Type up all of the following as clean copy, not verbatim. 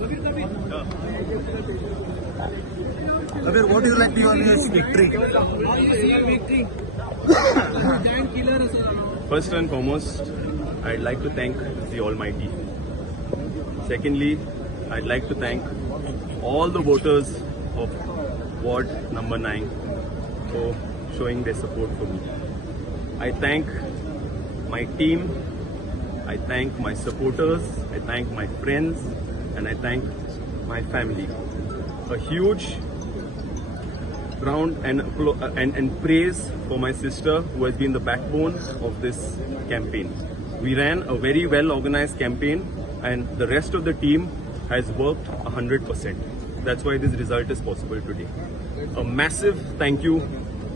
Kabir, what do you like to on this victory? First and foremost, I'd like to thank the Almighty. Secondly, I'd like to thank all the voters of Ward number 9 for showing their support for me. I thank my team, I thank my supporters, I thank my friends, and I thank my family. A huge round and praise for my sister, who has been the backbone of this campaign. We ran a very well organized campaign, and the rest of the team has worked 100%. That's why this result is possible today. A massive thank you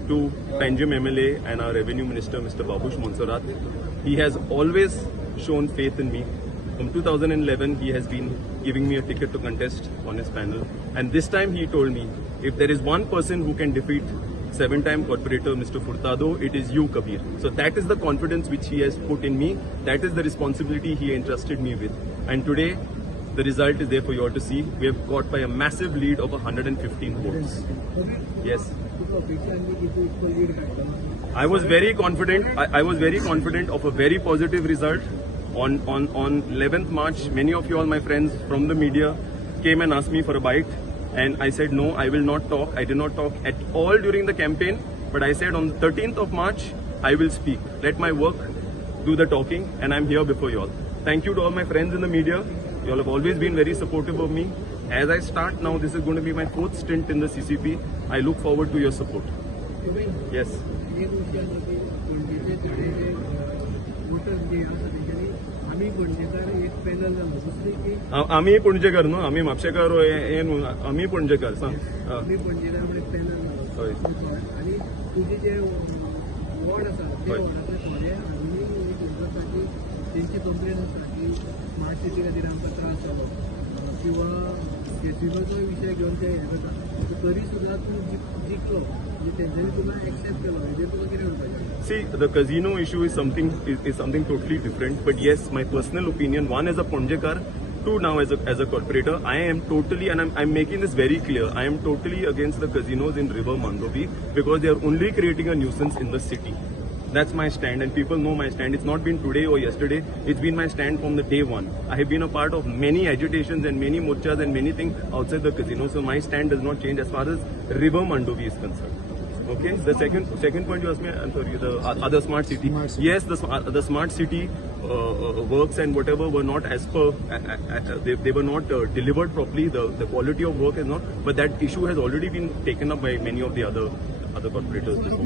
to Panjim MLA and our Revenue Minister, Mr. Babush Monserrat. He has always shown faith in me. From 2011, he has been giving me a ticket to contest on his panel. And this time he told me, if there is one person who can defeat 7-time corporator Mr. Furtado, it is you, Kabir. So that is the confidence which he has put in me. That is the responsibility he entrusted me with. And today, the result is there for you all to see. We have got by a massive lead of 115 votes. Yes. I was very confident. I was very confident of a very positive result. On 11th March, many of you all, my friends from the media, came and asked me for a bite. And I said, no, I will not talk. I did not talk at all during the campaign. But I said on the 13th of March, I will speak. Let my work do the talking. And I'm here before you all. Thank you to all my friends in the media. You all have always been very supportive of me. As I start now, this is going to be my 4th stint in the CCP. I look forward to your support. Yes. आम्ही पुणजेकर न्हू आम्ही म्हापशेकर हे न्हू आम्ही पुणजेकर सांग आणि तुझे जे ward आसा ते वॉर्डांतले थोडे तेंची कंप्लेन आसा की स्मार्ट सिटी खातीर आमकां त्रास जालो किंवा केसीचो विशय घेवन ते हे करता तरी सुद्दां तूं जिखलो म्हणजे तेंच्यांनी तुका एक्सेप्ट केलो हेजेर तुका कितें म्हणपाचें? See, the casino issue is something totally different. But yes, my personal opinion, one as a Ponjekar, two now as a corporator, I am totally, and I'm making this very clear, I am totally against the casinos in River Mandovi because they are only creating a nuisance in the city. That's my stand, and people know my stand. It's not been today or yesterday. It's been my stand from the day one. I have been a part of many agitations and many mochas and many things outside the casino. So my stand does not change as far as River Mandovi is concerned. Okay. The second point you asked me, I'm sorry, the other smart city. Yes, the smart city works and whatever were not as per, they were not delivered properly. The quality of work is not, but that issue has already been taken up by many of the other corporators before.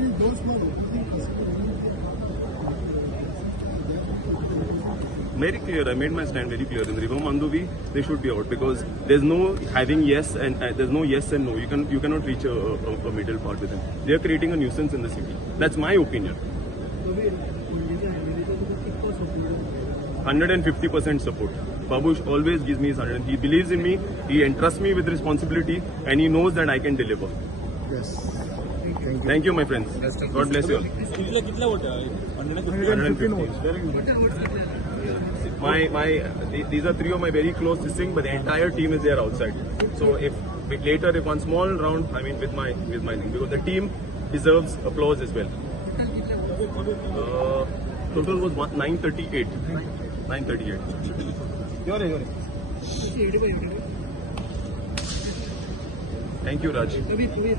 Very clear. I made my stand very clear. In River Mandovi, they should be out because there's no having yes and there's no yes and no. You cannot reach a middle part with them. They are creating a nuisance in the city. That's my opinion. 150% support. Babush always gives me his 100. He believes in me. He entrusts me with responsibility, and he knows that I can deliver. Yes. Thank you, my friends. God bless you all. 150. These are 3 of my very close thing, but the entire team is there outside. So if one small round, I mean with my thing, because the team deserves applause as well. Total was 938. 938. Thank you, Raj.